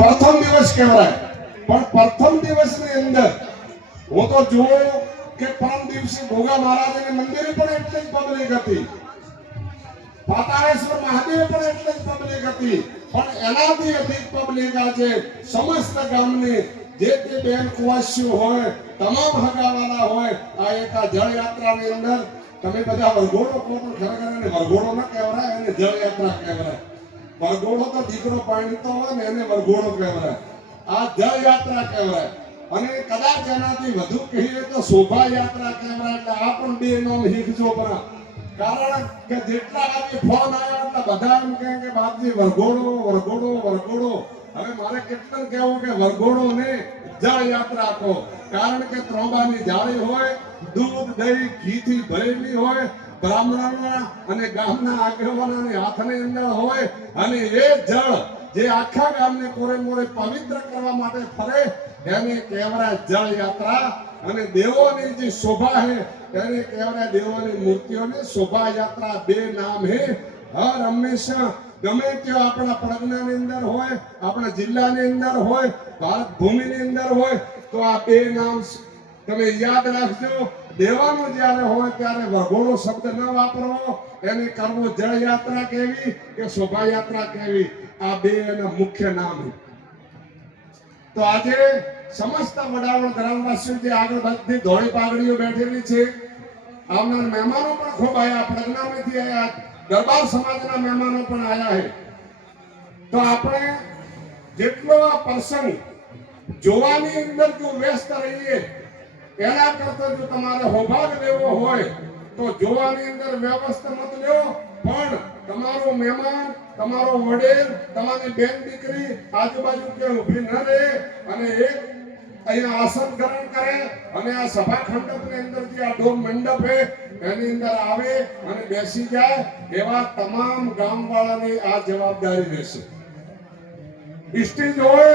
પ્રથમ દિવસ કહેવાય, પણ પ્રથમ દિવસની અંદર હું તો જોઉં કે પરમ દિવસે ભોગા મહારાજની મંદિરે પણ એટલી જ પબ્લિક હતી, પાતાળેશ્વર મહાદેવ પણ એટલી જ પબ્લિક હતી, પણ એનાથી અધિક પબ્લિક આજે સમસ્ત ગામની જે તે બેન કુવાસીઓ હોય, તમામ હગાવાલા હોય, આ એક જળ યાત્રાની અંદર તમે બધા વરઘોડો કહો તો ખરેખર એને વરઘોડો ન કહેવાય, એને જળ યાત્રા કહેવાય. વરઘોડો તો દીકરો પાણીતો હોય ને એને વરઘોડો કહેવાય, આ જળ યાત્રા કહેવાય. અને કદાચ એનાથી વધુ કહીએ તો શોભા યાત્રા કહેવાય. એટલે આ પણ બે નામ હીખજો પણ, કારણ કે જેટલા આજે ફોન આવ્યા એટલા બધા એમ કહે કે બાપજી વરઘોડો વરઘોડો વરઘોડો. હવે મારે કેટલું કહેવું કે વરઘોડો ને જળ યાત્રા કહો, કારણ કે ત્રોબાની જાળી હોય, દૂધ દહીં ઘીથી ભરેલી હોય, બ્રાહ્મણોના અને ગામના આગેવાનોની હાથની અંદર હોય, અને એ જળ જે આખા ગામને કોરે મોરે પવિત્ર કરવા માટે ફરે એને કહેવાય જળ યાત્રા. અને દેવોની જે શોભા હે એને કહેવાય દેવોની મૂર્તિઓની શોભા યાત્રા. બે નામ હે હર હંમેશા ગમે ત્યાં આપણા પ્રજ્ઞાની અંદર હોય, આપણા જિલ્લાની અંદર હોય, ભારત ભૂમિની અંદર હોય તો આ બે નામ તમે યાદ રાખજો. દેવાનું જ્યારે હોય ત્યારે વરઘોડો શબ્દ ન વાપરવો, એને કરવો જળ યાત્રા કહેવી કે શોભા યાત્રા કહેવી, આ બે એના મુખ્ય નામ. તો આજે સમસ્ત વડાવણ ગ્રામવાસીઓ જે આગળ બધી ધોળી પાઘડીઓ બેઠેલી છે, આવનાર મહેમાનો પણ ખૂબ આવ્યા, પ્રજ્ઞામાંથી આવ્યા, દરબાર સમાજના મહેમાનો પણ આવ્યા છે. તો આપણે જેટલો આ પ્રસંગ જોવાની અંદર જો વ્યસ્ત રહીએ એના કરતા જો તમારે હોભાગ લેવો હોય તો જોવાની અંદર વ્યવસ્થ મત લેવો, પણ તમારો મહેમાન, તમારો વડેલ, તમારી બેન દીકરી આજુબાજુ કે ઊભી ન રહે અને એક અહીંયા આસન ગ્રહણ કરે અને આ સભા મંડપની અંદર જે આ ડોમ મંડપ છે એની અંદર આવે અને બેસી જાય, એવા તમામ ગામવાળાની આ જવાબદારી રહેશે. સ્ટેજ હોય